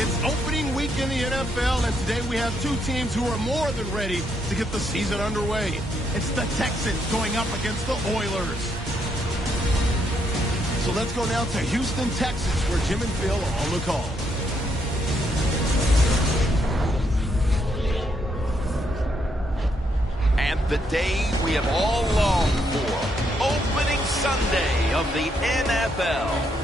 It's opening week in the NFL, and today we have two teams who are more than ready to get the season underway. It's the Texans going up against the Oilers. So let's go now to Houston, Texas, where Jim and Phil are on the call. And the day we have all longed for, opening Sunday of the NFL.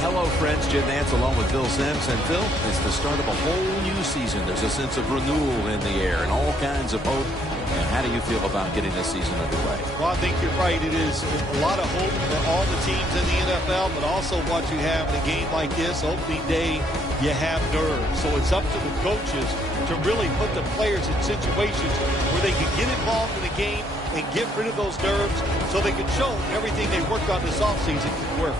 Hello, friends. Jim Nance along with Phil Simms. And Phil, it's the start of a whole new season. There's a sense of renewal in the air and all kinds of hope. And how do you feel about getting this season underway? Well, I think you're right. It is a lot of hope for all the teams in the NFL, but also what you have in a game like this, opening day, you have nerves. So it's up to the coaches to really put the players in situations where they can get involved in the game and get rid of those nerves so they can show everything they worked on this offseason can work.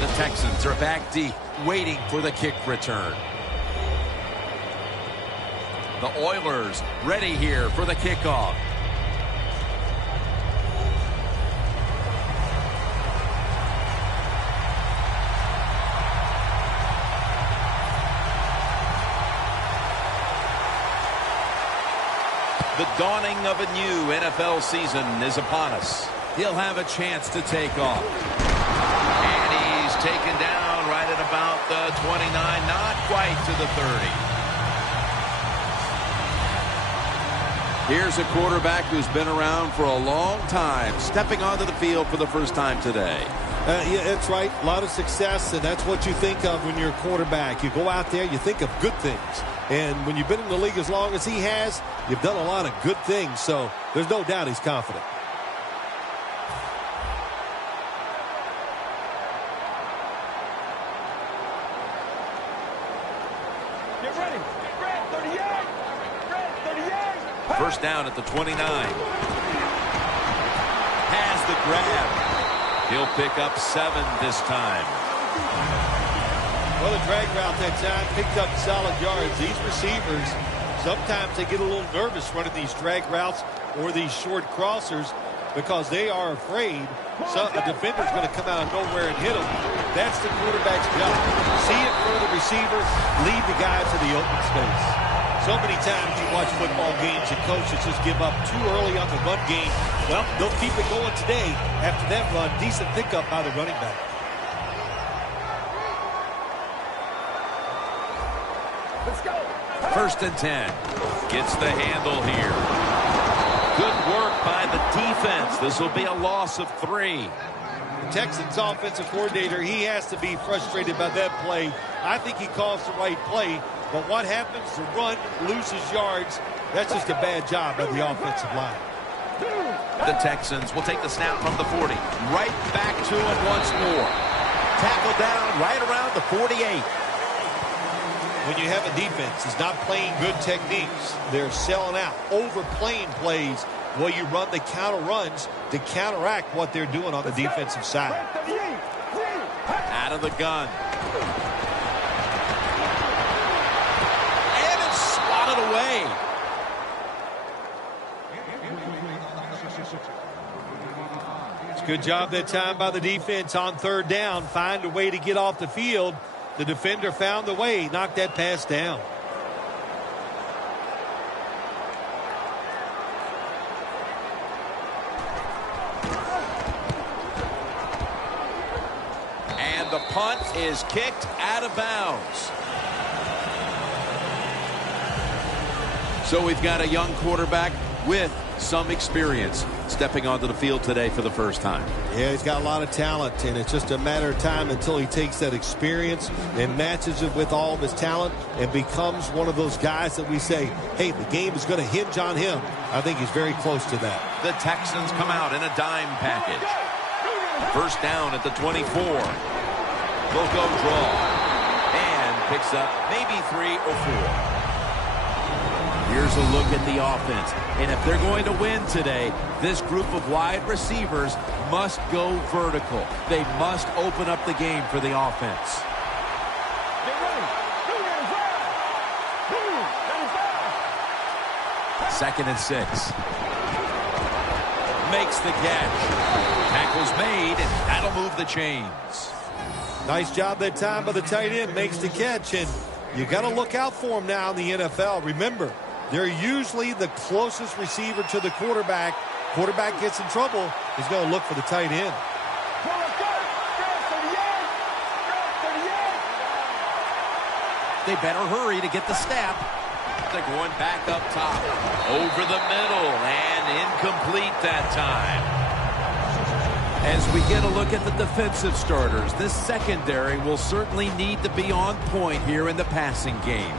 The Texans are back deep, waiting for the kick return. The Oilers ready here for the kickoff. The dawning of a new NFL season is upon us. He'll have a chance to take off. And he's taken down right at about the 29, not quite to the 30. Here's a quarterback who's been around for a long time, stepping onto the field for the first time today. Yeah, that's right. A lot of success, and that's what you think of when you're a quarterback. You go out there, you think of good things. And when you've been in the league as long as he has, you've done a lot of good things. So there's no doubt he's confident. Get ready. Red 38. Red 38. First down at the 29. Has the grab. He'll pick up 7 this time. Well, the drag route that time picked up solid yards. These receivers, sometimes they get a little nervous running these drag routes or these short crossers because they are afraid a defender's going to come out of nowhere and hit them. That's the quarterback's job. See it for the receiver, lead the guy to the open space. So many times you watch football games and coaches just give up too early on the run game. Well, they'll keep it going today. After that run, decent pickup by the running back. Let's go. First and 10. Gets the handle here. Good work by the defense. This will be a loss of 3. The Texans offensive coordinator, he has to be frustrated by that play. I think he calls the right play, but what happens? The run loses yards. That's just a bad job by the offensive line. The Texans will take the snap from the 40. Right back to him once more. Tackle down right around the 48. When you have a defense that's not playing good techniques, they're selling out, overplaying plays. Well, you run the counter runs to counteract what they're doing on the defensive side. Out of the gun. And it's swatted away. It's a good job that time by the defense on third down. Find a way to get off the field. The defender found the way, knocked that pass down. And the punt is kicked out of bounds. So we've got a young quarterback with some experience stepping onto the field today for the first time. Yeah, he's got a lot of talent, and it's just a matter of time until he takes that experience and matches it with all of his talent and becomes one of those guys that we say, hey, the game is going to hinge on him. I think he's very close to that. The Texans come out in a dime package. First down at the 24. They'll go draw. And picks up maybe 3 or 4. Here's a look at the offense. And if they're going to win today, this group of wide receivers must go vertical. They must open up the game for the offense. Second and 6. Makes the catch. Tackle the chains. Nice job that time by the tight end. Makes the catch, and you got to look out for him now in the NFL. Remember, they're usually the closest receiver to the quarterback. Quarterback gets in trouble, he's going to look for the tight end. They better hurry to get the snap. They're going back up top. Over the middle, and incomplete that time. As we get a look at the defensive starters, this secondary will certainly need to be on point here in the passing game.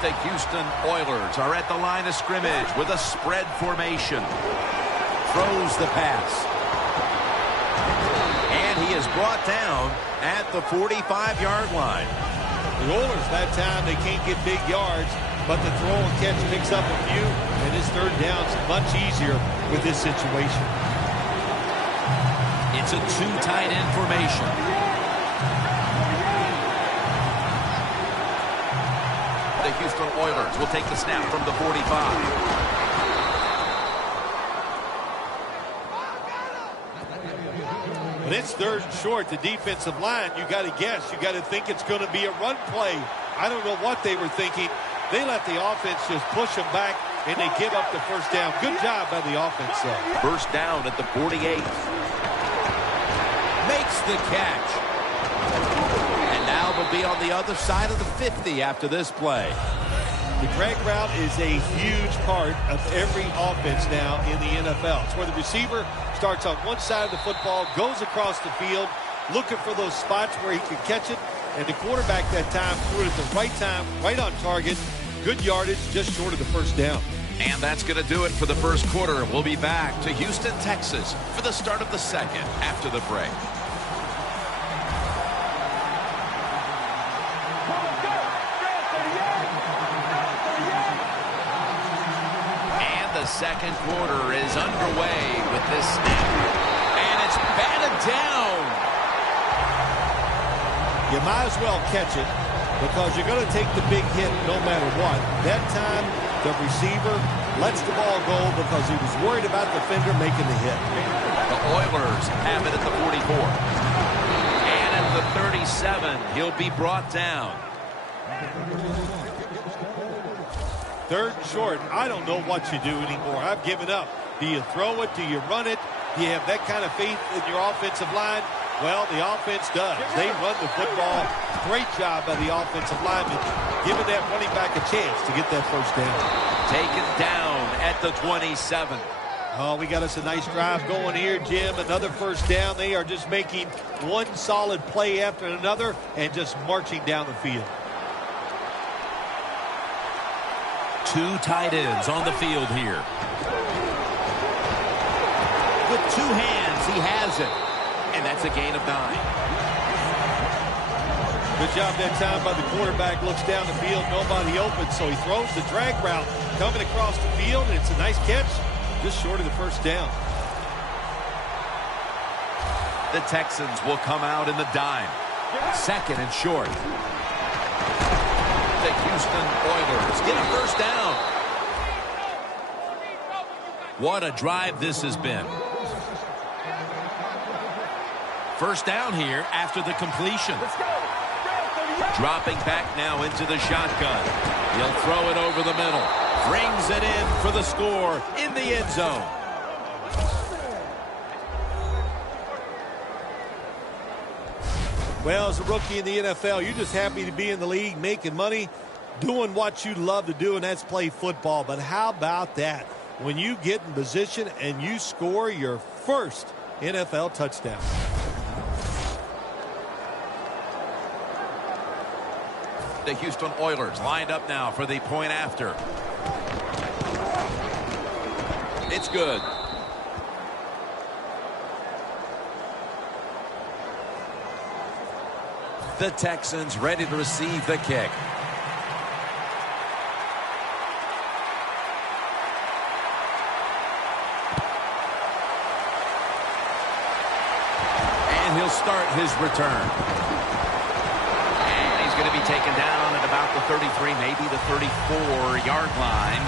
The Houston Oilers are at the line of scrimmage with a spread formation. Throws the pass. And he is brought down at the 45-yard line. The Oilers, that time, they can't get big yards, but the throw and catch picks up a few, and his third down's much easier with this situation. It's a two tight end formation. The Houston Oilers will take the snap from the 45. When it's third and short, the defensive line, you got to guess. You got to think it's going to be a run play. I don't know what they were thinking. They let the offense just push them back, and they give up the first down. Good job by the offense, though. First down at the 48. Makes the catch. And now they'll be on the other side of the 50 after this play. The drag route is a huge part of every offense now in the NFL. It's where the receiver starts on one side of the football, goes across the field, looking for those spots where he can catch it, and the quarterback that time threw it at the right time, right on target. Good yardage, just short of the first down. And that's going to do it for the first quarter. We'll be back to Houston, Texas for the start of the second after the break. The second quarter is underway with this snap. And it's batted down. You might as well catch it because you're going to take the big hit no matter what. That time, the receiver lets the ball go because he was worried about the defender making the hit. The Oilers have it at the 44. And at the 37, he'll be brought down. Third and short, I don't know what you do anymore. I've given up. Do you throw it? Do you run it? Do you have that kind of faith in your offensive line? Well, the offense does. They run the football. Great job by the offensive lineman, giving that running back a chance to get that first down. Taken down at the 27. Oh, we got us a nice drive going here, Jim. Another first down. They are just making one solid play after another and just marching down the field. Two tight ends on the field here. With two hands, he has it. And that's a gain of 9. Good job that time by the quarterback. Looks down the field, nobody open, so he throws the drag route coming across the field, and it's a nice catch, just short of the first down. The Texans will come out in the dime. Second and short. The Houston Oilers get a first down. What a drive this has been. First down here after the completion. Dropping back now into the shotgun. He'll throw it over the middle. Brings it in for the score in the end zone. Well, as a rookie in the NFL, you're just happy to be in the league, making money, doing what you love to do, and that's play football. But how about that? When you get in position and you score your first NFL touchdown. The Houston Oilers lined up now for the point after. It's good. The Texans ready to receive the kick. And he'll start his return. And he's going to be taken down at about the 33, maybe the 34-yard line.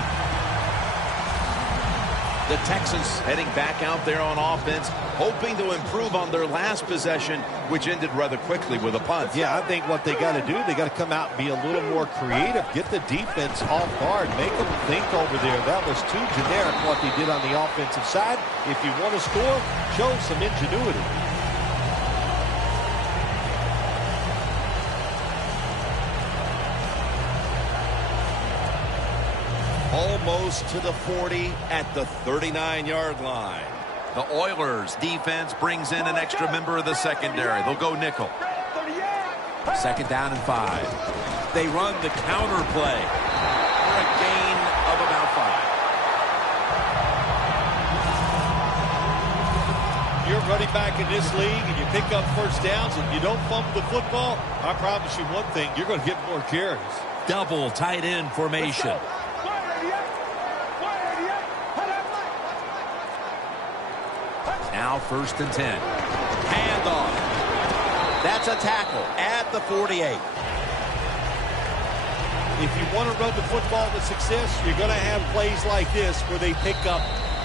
The Texans heading back out there on offense, hoping to improve on their last possession, which ended rather quickly with a punt. Yeah, I think what they got to do, they got to come out and be a little more creative. Get the defense off guard. Make them think over there. That was too generic what they did on the offensive side. If you want to score, show some ingenuity. Almost to the 40 at the 39-yard line. The Oilers defense brings in an extra member of the secondary. They'll go nickel. 2nd down and 5. They run the counter play for a gain of about 5. You're running back in this league and you pick up first downs and you don't fumble the football, I promise you one thing, you're going to get more carries. Double tight end formation. Now 1st and 10. Handoff. That's a tackle at the 48. If you want to run the football with success, you're going to have plays like this where they pick up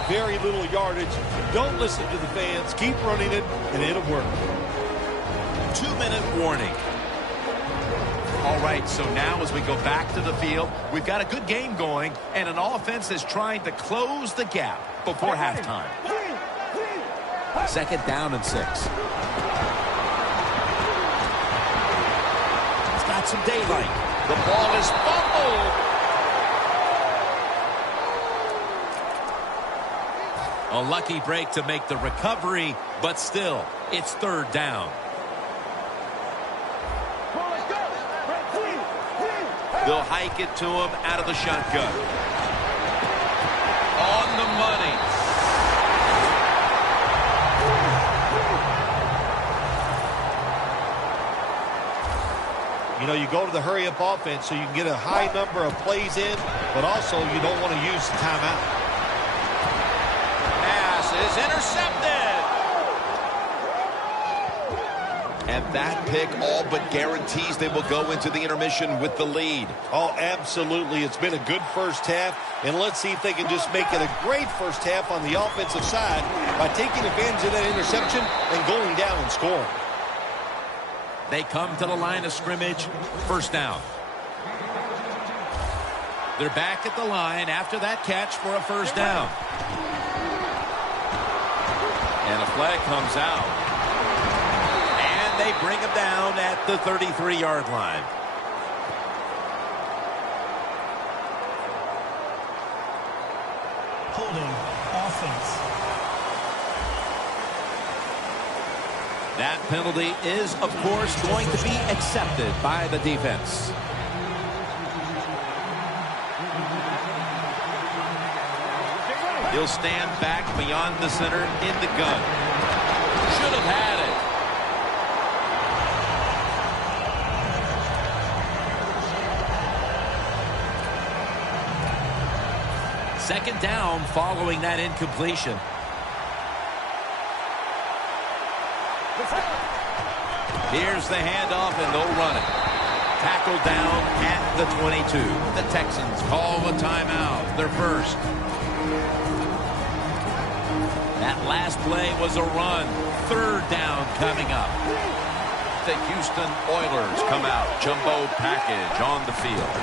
very little yardage. Don't listen to the fans. Keep running it, and it'll work. 2-minute warning. All right, so now as we go back to the field, we've got a good game going, and an offense is trying to close the gap before halftime. 2nd down and 6. It's got some daylight. The ball is fumbled. A lucky break to make the recovery, but still, it's 3rd down. They'll hike it to him out of the shotgun. On the money. You know, you go to the hurry-up offense so you can get a high number of plays in, but also you don't want to use the timeout. Pass is intercepted. And that pick all but guarantees they will go into the intermission with the lead. Oh, absolutely. It's been a good first half, and let's see if they can just make it a great first half on the offensive side by taking advantage of that interception and going down and scoring. They come to the line of scrimmage. 1st down. They're back at the line after that catch for a 1st down. And a flag comes out. And they bring him down at the 33-yard line. Holding offense. That penalty is, of course, going to be accepted by the defense. He'll stand back beyond the center in the gun. Should have had it. 2nd down following that incompletion. Here's the handoff, and they'll run it. Tackled down at the 22. The Texans call a timeout, their first. That last play was a run. 3rd down coming up. The Houston Oilers come out. Jumbo package on the field.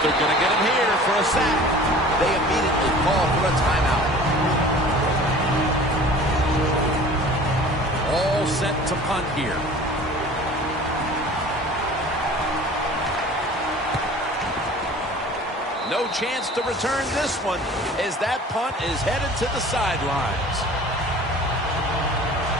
They're going to get him here for a sack. They immediately call for a timeout. All set to punt here. No chance to return this one as that punt is headed to the sidelines.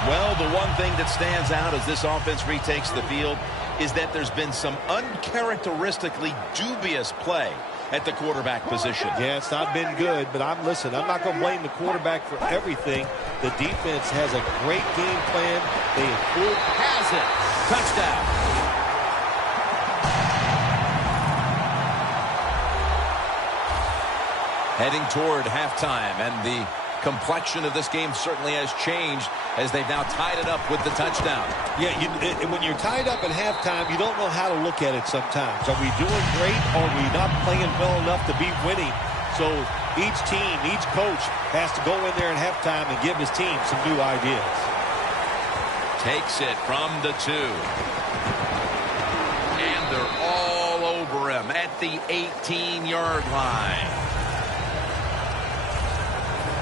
Well, the one thing that stands out as this offense retakes the field is that there's been some uncharacteristically dubious play at the quarterback position. Yeah, it's not been good, but I'm not going to blame the quarterback for everything. The defense has a great game plan. They has it. Touchdown. Heading toward halftime, and the complexion of this game certainly has changed as they've now tied it up with the touchdown. Yeah, when you're tied up at halftime, you don't know how to look at it sometimes. Are we doing great, or are we not playing well enough to be winning? So each team, each coach has to go in there at halftime and give his team some new ideas. Takes it from the 2. And they're all over him at the 18-yard line.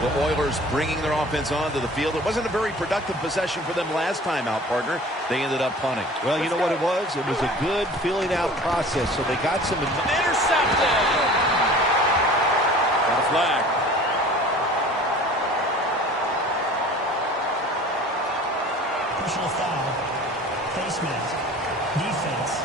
The Oilers bringing their offense onto the field. It wasn't a very productive possession for them last time out, partner. They ended up punting. Well, you know what it was? It was a good filling out process. So they got some... Intercepted! Got a flag. Personal foul. Face mask. Defense.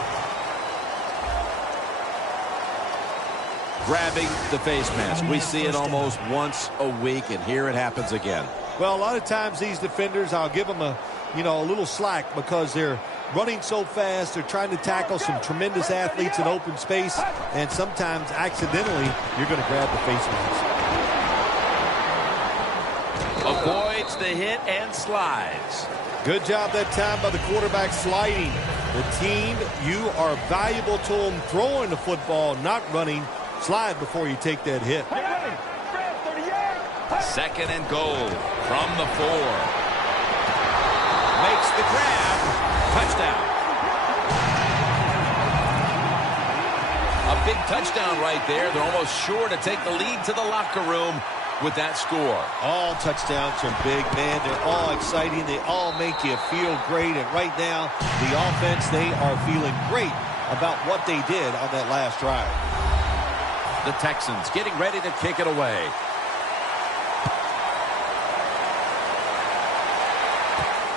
Grabbing the face mask. We see it almost once a week, and here it happens again. Well, a lot of times these defenders, I'll give them a little slack because they're running so fast. They're trying to tackle some tremendous athletes in open space, and sometimes accidentally you're going to grab the face mask. Avoids the hit and slides. Good job that time by the quarterback sliding. The team, you are valuable to them throwing the football, not running. Slide before you take that hit. 2nd and goal from the 4. Makes the grab. Touchdown. A big touchdown right there. They're almost sure to take the lead to the locker room with that score. All touchdowns are big, man. They're all exciting. They all make you feel great. And right now, the offense, they are feeling great about what they did on that last drive. The Texans getting ready to kick it away.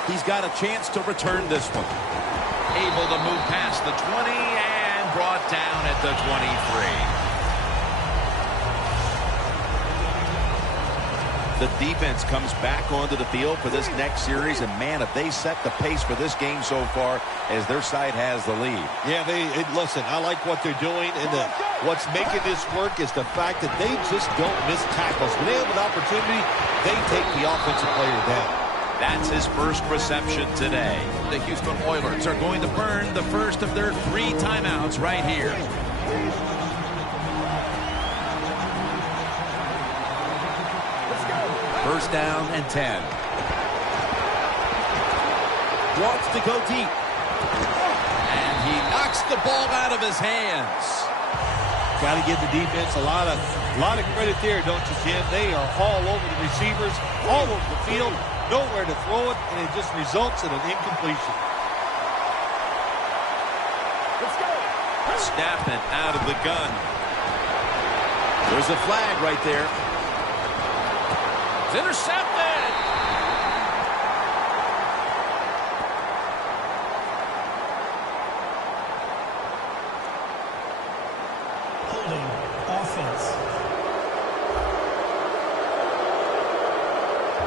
He's got a chance to return this one. Able to move past the 20 and brought down at the 23. The defense comes back onto the field for this next series, and man, if they set the pace for this game so far as their side has the lead. Yeah, listen, I like what they're doing, and what's making this work is the fact that they just don't miss tackles. When they have an opportunity, they take the offensive player down. That's his first reception today. The Houston Oilers are going to burn the first of their 3 timeouts right here. First down and 10. Wants to go deep. And he knocks the ball out of his hands. Got to give the defense a lot of credit there, don't you, Jim? They are all over the receivers, all over the field, nowhere to throw it, and it just results in an incompletion. Let's go. Snapping out of the gun. There's a flag right there. It's intercepted. Holding. Offense.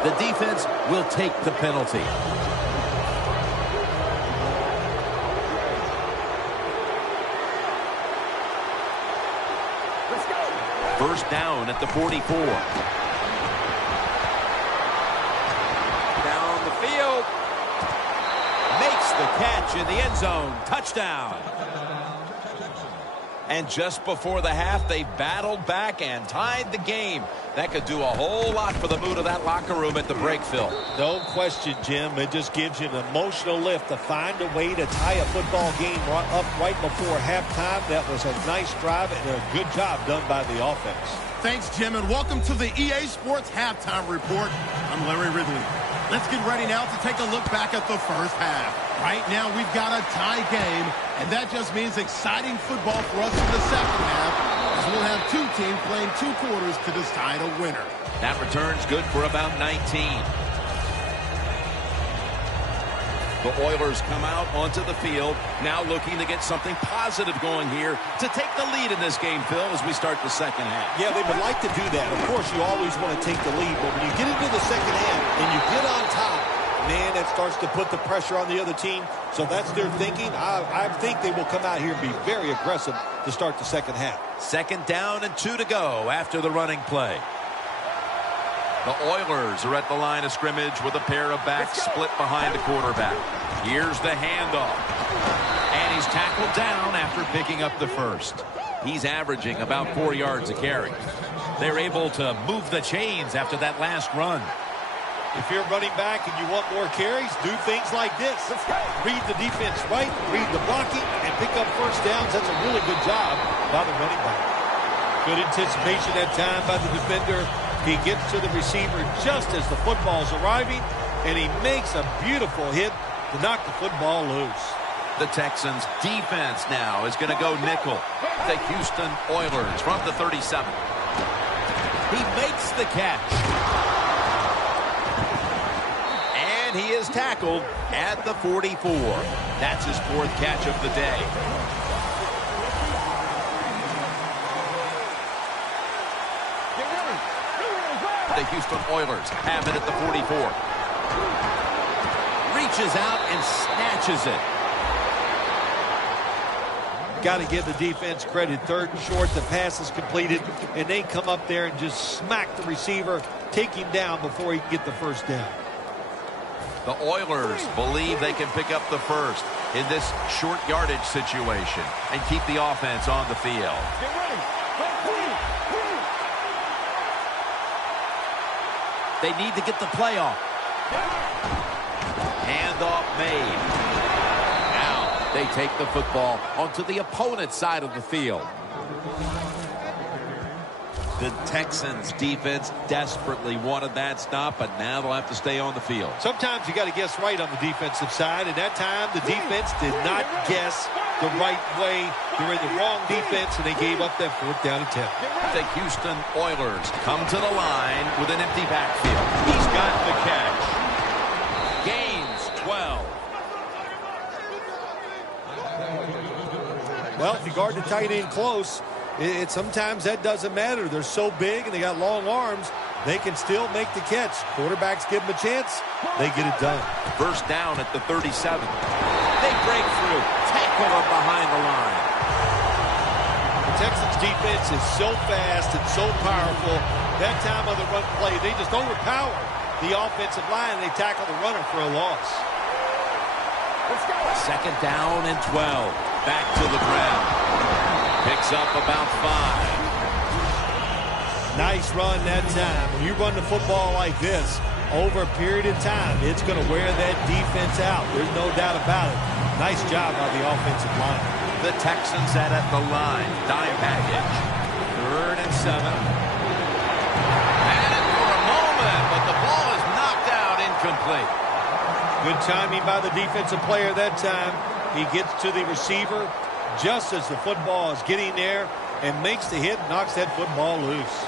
The defense will take the penalty. Let's go. First down at the 44. Down the field. Makes the catch in the end zone. Touchdown. And just before the half, they battled back and tied the game. That could do a whole lot for the mood of that locker room at the break, Phil. No question, Jim. It just gives you an emotional lift to find a way to tie a football game up right before halftime. That was a nice drive and a good job done by the offense. Thanks, Jim, and welcome to the EA Sports Halftime Report. I'm Larry Ridley. Let's get ready now to take a look back at the first half. Right now, we've got a tie game, and that just means exciting football for us in the second half, as we'll have 2 teams playing 2 quarters to decide a winner. That return's good for about 19. The Oilers come out onto the field, now looking to get something positive going here to take the lead in this game, Phil, as we start the second half. Yeah, they would like to do that. Of course, you always want to take the lead, but when you get into the second half and you get on top, man, that starts to put the pressure on the other team. So that's their thinking. I think they will come out here and be very aggressive to start the second half. Second down and 2 to go after the running play. The Oilers are at the line of scrimmage with a pair of backs split behind the quarterback. Here's the handoff. And he's tackled down after picking up the first. He's averaging about 4 yards a carry. They're able to move the chains after that last run. If you're running back and you want more carries, do things like this. Read the defense right, read the blocking, and pick up first downs. That's a really good job by the running back. Good anticipation that time by the defender. He gets to the receiver just as the football's arriving, and he makes a beautiful hit to knock the football loose. The Texans defense now is going to go nickel. The Houston Oilers from the 37. He makes the catch. And he is tackled at the 44. That's his 4th catch of the day. The Houston Oilers have it at the 44. Reaches out and snatches it. Got to give the defense credit. 3rd and short, the pass is completed, and they come up there and just smack the receiver, take him down before he can get the first down. The Oilers believe they can pick up the first in this short yardage situation and keep the offense on the field. They need to get the play off. Handoff made. Now they take the football onto the opponent's side of the field. The Texans defense desperately wanted that stop, but now they'll have to stay on the field. Sometimes you got to guess right on the defensive side, and that time the defense did not guess the right way. They were in the wrong defense, and they gave up that 4th down attempt. The Houston Oilers come to the line with an empty backfield. He's got the catch. Gains 12. Well, if you guard the tight end close, sometimes that doesn't matter. They're so big and they got long arms, they can still make the catch. Quarterbacks give them a chance, they get it done. First down at the 37. They break through. Tackle him behind the line. The Texans defense is so fast and so powerful. That time of the run play, they just overpower the offensive line and they tackle the runner for a loss. Let's go. 2nd down and 12. Back to the ground. Picks up about 5. Nice run that time. When you run the football like this, over a period of time, it's going to wear that defense out. There's no doubt about it. Nice job by the offensive line. The Texans at the line. Dime package. 3rd and 7. Had it for a moment, but the ball is knocked out incomplete. Good timing by the defensive player that time. He gets to the receiver just as the football is getting there and makes the hit, knocks that football loose.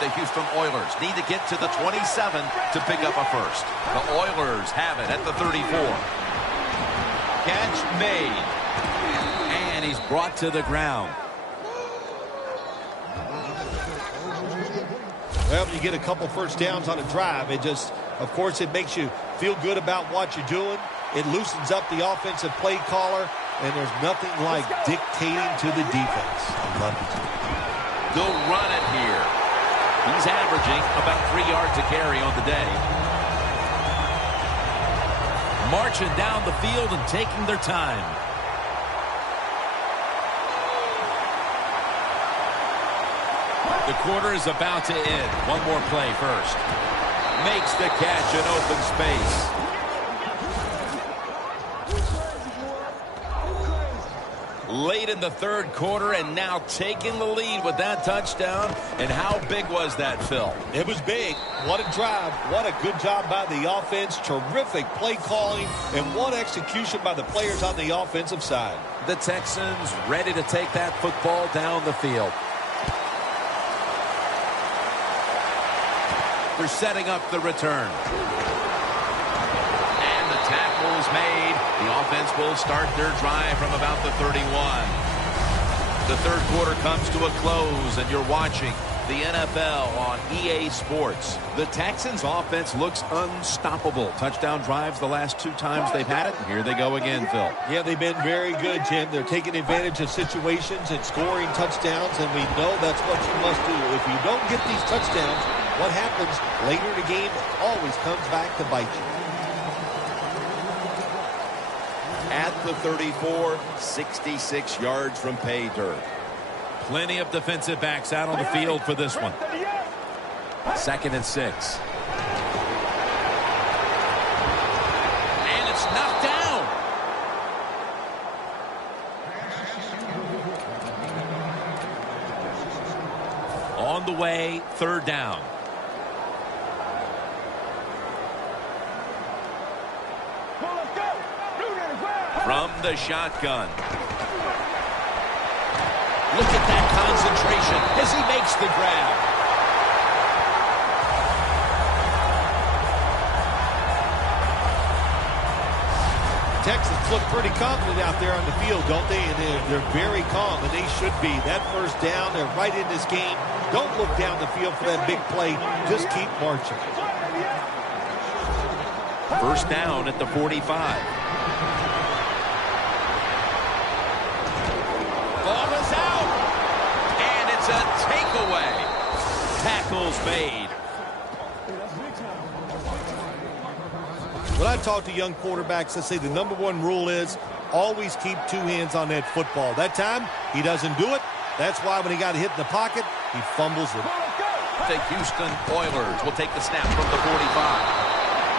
The Houston Oilers need to get to the 27 to pick up a first. The Oilers have it at the 34. Catch made. And he's brought to the ground. Well, when you get a couple first downs on a drive, it just, of course, it makes you feel good about what you're doing. It loosens up the offensive play caller, and there's nothing like dictating to the defense. I love it. They'll run it here. He's averaging about 3 yards a carry on the day. Marching down the field and taking their time. The quarter is about to end. One more play first. Makes the catch in open space. Late in the 3rd quarter and now taking the lead with that touchdown. And how big was that, Phil? It was big. What a drive. What a good job by the offense. Terrific play calling and what execution by the players on the offensive side. The Texans ready to take that football down the field. They're setting up the return. And the tackle is made. The offense will start their drive from about the 31. The 3rd quarter comes to a close, and you're watching the NFL on EA Sports. The Texans offense looks unstoppable. Touchdown drives the last 2 times they've had it. Here they go again, Phil. Yeah, they've been very good, Jim. They're taking advantage of situations and scoring touchdowns, and we know that's what you must do. If you don't get these touchdowns, what happens later in the game always comes back to bite you. At the 34, 66 yards from pay dirt. Plenty of defensive backs out on the field for this one. 2nd and 6. And it's knocked down. On the way, 3rd down. From the shotgun. Look at that concentration as he makes the grab. Texans look pretty confident out there on the field, don't they? And they're very calm, and they should be. That 1st down, they're right in this game. Don't look down the field for that big play. Just keep marching. 1st down at the 45. Ball is out. And it's a takeaway. Tackles made. When I talk to young quarterbacks, I say the #1 rule is always keep 2 hands on that football. That time, he doesn't do it. That's why when he got hit in the pocket, he fumbles it. The Houston Oilers will take the snap from the 45.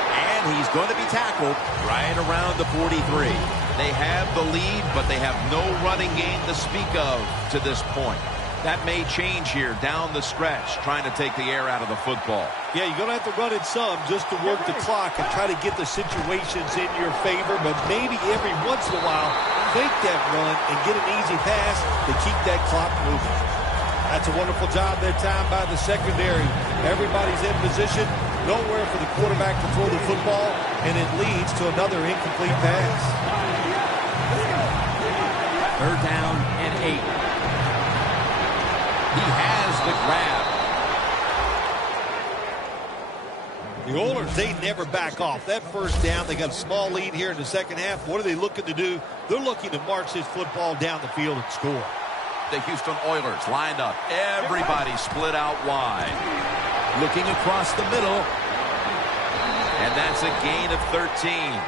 And he's going to be tackled right around the 43. They have the lead, but they have no running game to speak of to this point. That may change here down the stretch, trying to take the air out of the football. Yeah, you're going to have to run it some just to work the clock and try to get the situations in your favor, but maybe every once in a while, fake that run and get an easy pass to keep that clock moving. That's a wonderful job that time by the secondary. Everybody's in position, nowhere for the quarterback to throw the football, and it leads to another incomplete pass. 3rd down and 8. He has the grab. The Oilers, they never back off. That 1st down, they got a small lead here in the 2nd half. What are they looking to do? They're looking to march this football down the field and score. The Houston Oilers lined up. Everybody split out wide. Looking across the middle. And that's a gain of 13.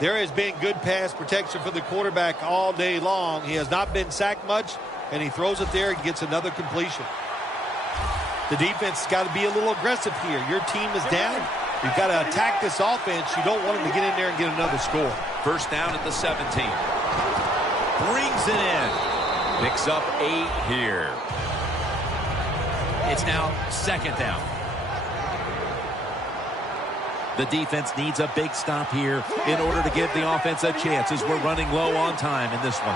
There has been good pass protection for the quarterback all day long. He has not been sacked much, and he throws it there and gets another completion. The defense has got to be a little aggressive here. Your team is down. You've got to attack this offense. You don't want them to get in there and get another score. 1st down at the 17. Brings it in. Picks up 8 here. It's now 2nd down. The defense needs a big stop here in order to give the offense a chance as we're running low on time in this one.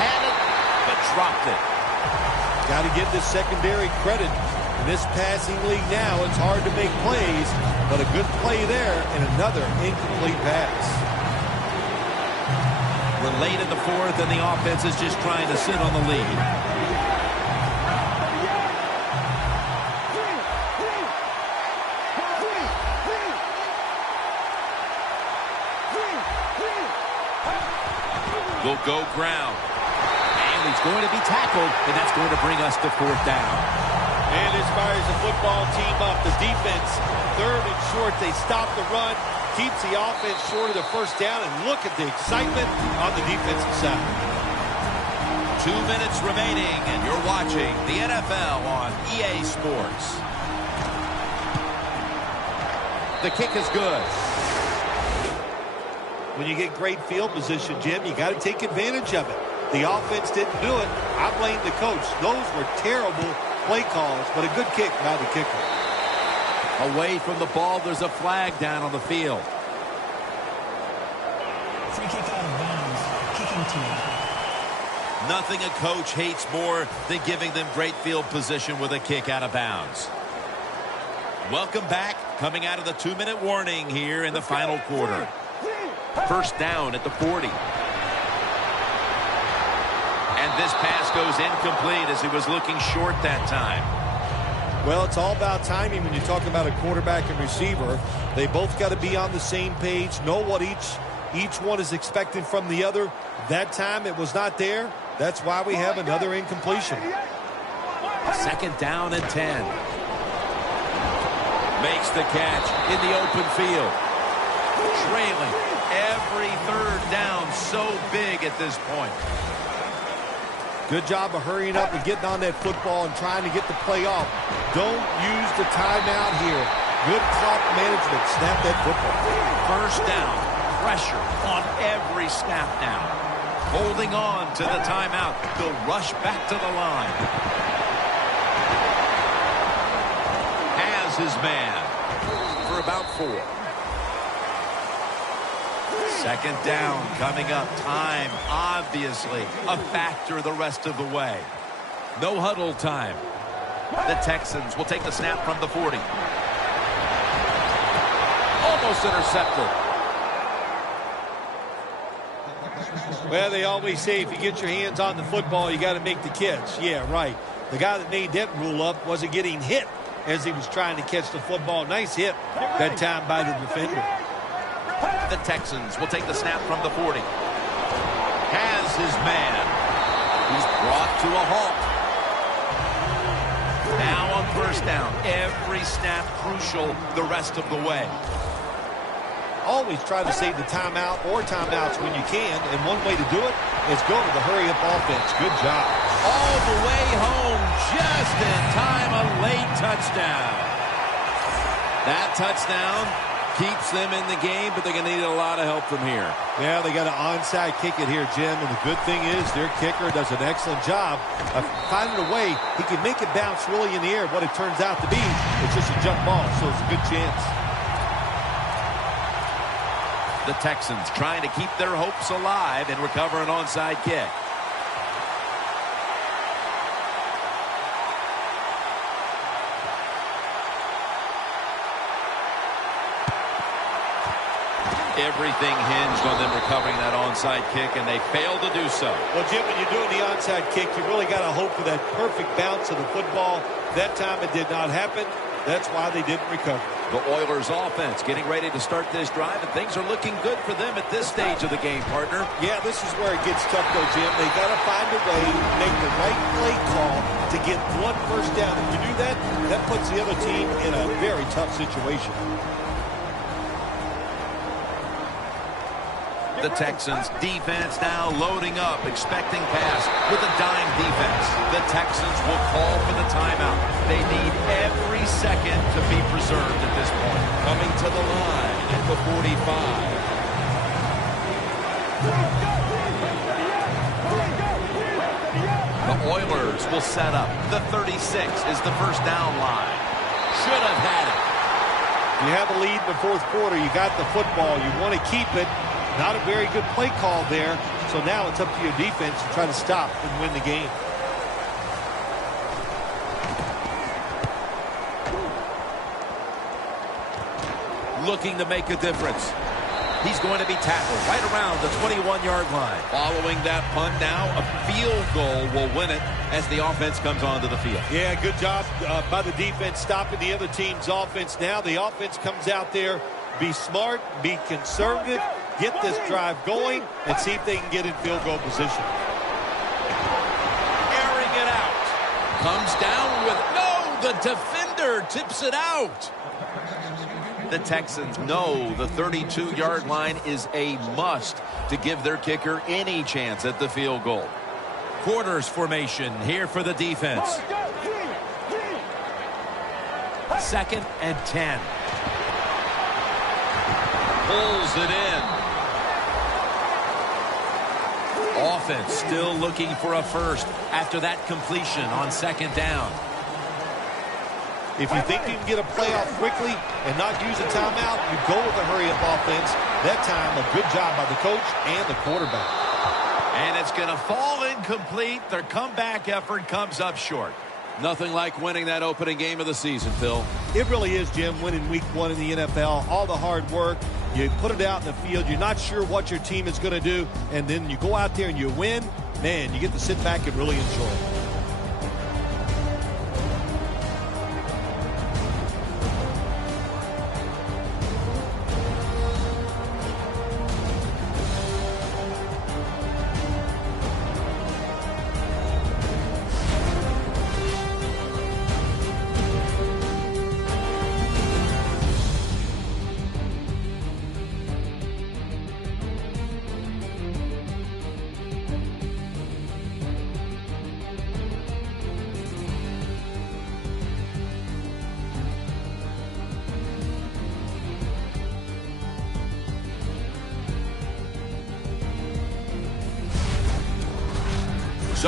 Had it, but dropped it. Got to give this secondary credit. In this passing league now, it's hard to make plays, but a good play there and another incomplete pass. We're late in the 4th, and the offense is just trying to sit on the lead. Will go ground. And he's going to be tackled, and that's going to bring us to 4th down. And as far as the football team up, the defense, 3rd and short, they stop the run, keeps the offense short of the 1st down, and look at the excitement on the defensive side. 2 minutes remaining, and you're watching the NFL on EA Sports. The kick is good. When you get great field position, Jim, you got to take advantage of it. The offense didn't do it. I blame the coach. Those were terrible play calls, but a good kick by the kicker. Away from the ball, there's a flag down on the field. Free kick out of bounds. Kicking team. Nothing a coach hates more than giving them great field position with a kick out of bounds. Welcome back. Coming out of the 2-minute warning here in the final quarter. 1st down at the 40. And this pass goes incomplete as he was looking short that time. Well, it's all about timing when you talk about a quarterback and receiver. They both got to be on the same page, know what each one is expecting from the other. That time it was not there. That's why we have another incompletion. 2nd down and 10. Makes the catch in the open field. Trailing every third down, so big at this point. Good job of hurrying up and getting on that football and trying to get the play off. Don't use the timeout here. Good clock management. Snap that football. First down. Pressure on every snap now. Holding on to the timeout. They'll rush back to the line. Has his man for about 4. Second down coming up. Time, obviously, a factor the rest of the way. No huddle time. The Texans will take the snap from the 40. Almost intercepted. Well, they always say if you get your hands on the football, you got to make the catch. Yeah, right. The guy that made that rule up wasn't getting hit as he was trying to catch the football. Nice hit that time by the defender. The Texans will take the snap from the 40. Has his man. He's brought to a halt. Now on first down. Every snap crucial the rest of the way. Always try to save the timeout or timeouts when you can, and one way to do it is go to the hurry-up offense. Good job. All the way home, just in time, a late touchdown. That touchdown keeps them in the game, but they're going to need a lot of help from here. Yeah, they got an onside kick it here, Jim, and the good thing is their kicker does an excellent job of finding a way. He can make it bounce really in the air. What it turns out to be, it's just a jump ball, so it's a good chance. The Texans trying to keep their hopes alive and recover an onside kick. Everything hinged on them recovering that onside kick, and they failed to do so. Well, Jim, when you're doing the onside kick, you really got to hope for that perfect bounce of the football. That time it did not happen. That's why they didn't recover. The Oilers offense getting ready to start this drive, and things are looking good for them at this stage of the game, partner. Yeah, this is where it gets tough, though, Jim. They got to find a way to make the right play call to get one first down. If you do that, that puts the other team in a very tough situation. The Texans defense now loading up, expecting pass with a dime defense. The Texans will call for the timeout. They need every second to be preserved at this point. Coming to the line at the 45. The Oilers will set up. The 36 is the first down line. Should have had it. You have a lead in the fourth quarter. You got the football. You want to keep it. Not a very good play call there. So now it's up to your defense to try to stop and win the game. Looking to make a difference. He's going to be tackled right around the 21-yard line. Following that punt now, a field goal will win it as the offense comes onto the field. Yeah, good job by the defense stopping the other team's offense. Now the offense comes out there. Be smart, be conservative, get this drive going, and see if they can get in field goal position. Airing it out. Comes down with, no, the defender tips it out. The Texans know the 32-yard line is a must to give their kicker any chance at the field goal. Quarters formation here for the defense. 2nd and 10. Pulls it in. Offense still looking for a first after that completion on 2nd down. If you think you can get a playoff quickly and not use a timeout, you go with a hurry-up offense. That time, a good job by the coach and the quarterback. And it's going to fall incomplete. Their comeback effort comes up short. Nothing like winning that opening game of the season, Phil. It really is, Jim, winning week 1 in the NFL. All the hard work. You put it out in the field. You're not sure what your team is going to do. And then you go out there and you win. Man, you get to sit back and really enjoy it.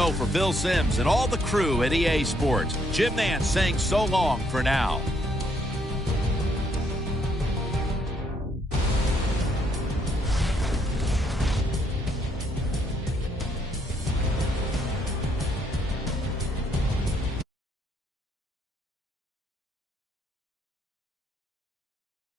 So for Phil Simms and all the crew at EA Sports, Jim Nance saying so long for now.